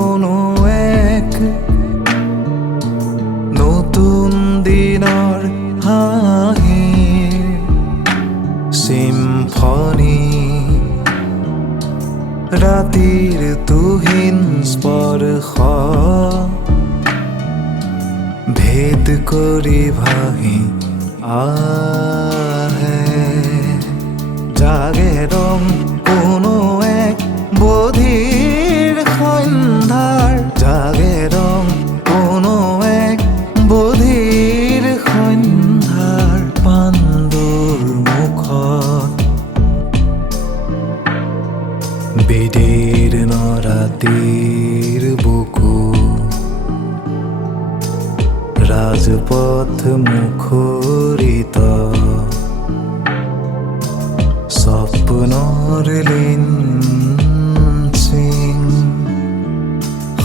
কোনো এক নতুন দিনৰ হাঁহিৰ চিম্ফনী, ৰাতিৰ তুহিন স্পৰ্শ ভেদ কৰি ভাহি আহে। জাগে ৰং কোনো এক বধিৰ সন্ধ্যাৰ, জাগে ৰং কোনো এক বধিৰ সন্ধ্যাৰ পাণ্ডুৰ মুখত বিদীৰ্ণ ৰাতিৰ বুকু, ৰাজপথ মুখৰিত সপোনৰ লিঞ্চিং,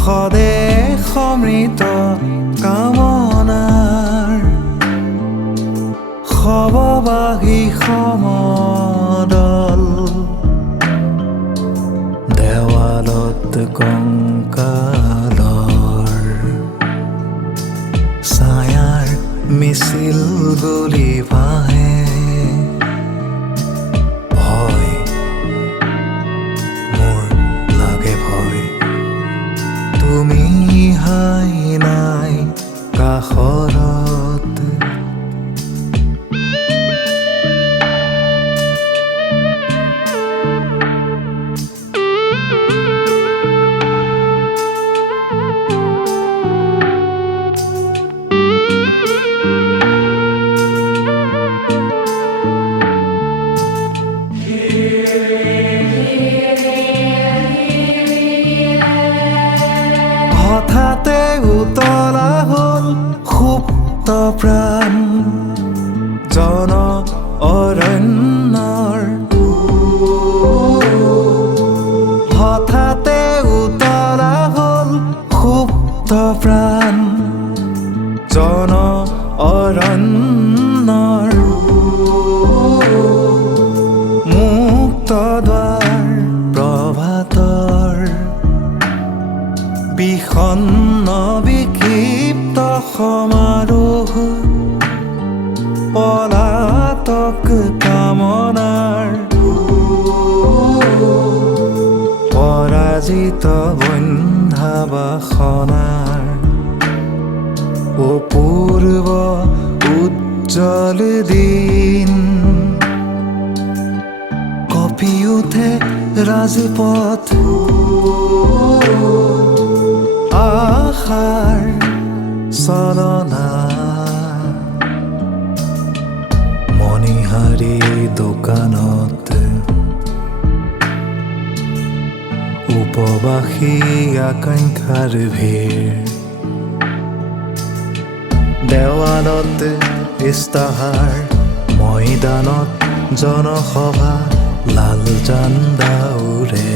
সদেশ সমৃত কামনাৰ শৱবাহী সমদল, দেৱালত কংকালৰ ছায়াৰ মিছিল গলি ভাহে। ভয়, মোৰ লাগে ভয়, তুমি হাই নাই কাষৰত। হঠাতে উতলা হ'ল সুপ্ত প্ৰাণ জন অৰণ্যৰ, হঠাতে উতলা হ'ল সুপ্ত প্ৰাণ জন অৰণ্যৰ, মুক্ত দ্বাৰ প্ৰভাতৰ বিষণ্ণ বিক্ষিপ্ত সমাৰোহ, পলাতক কামনাৰ পৰাজিত বন্ধ্যাবাসনাৰ অপূৰ্ব উজ্জ্বল দিন, কঁপি উঠে ৰাজপথ আশাৰ চলনা, মণিহাৰী দোকানত উপবাসী আকাংক্ষাৰ ভিৰ, দেৱালত ইস্তাহাৰ, ময়দানত জনসভা লাল জাণ্ডা উৰে।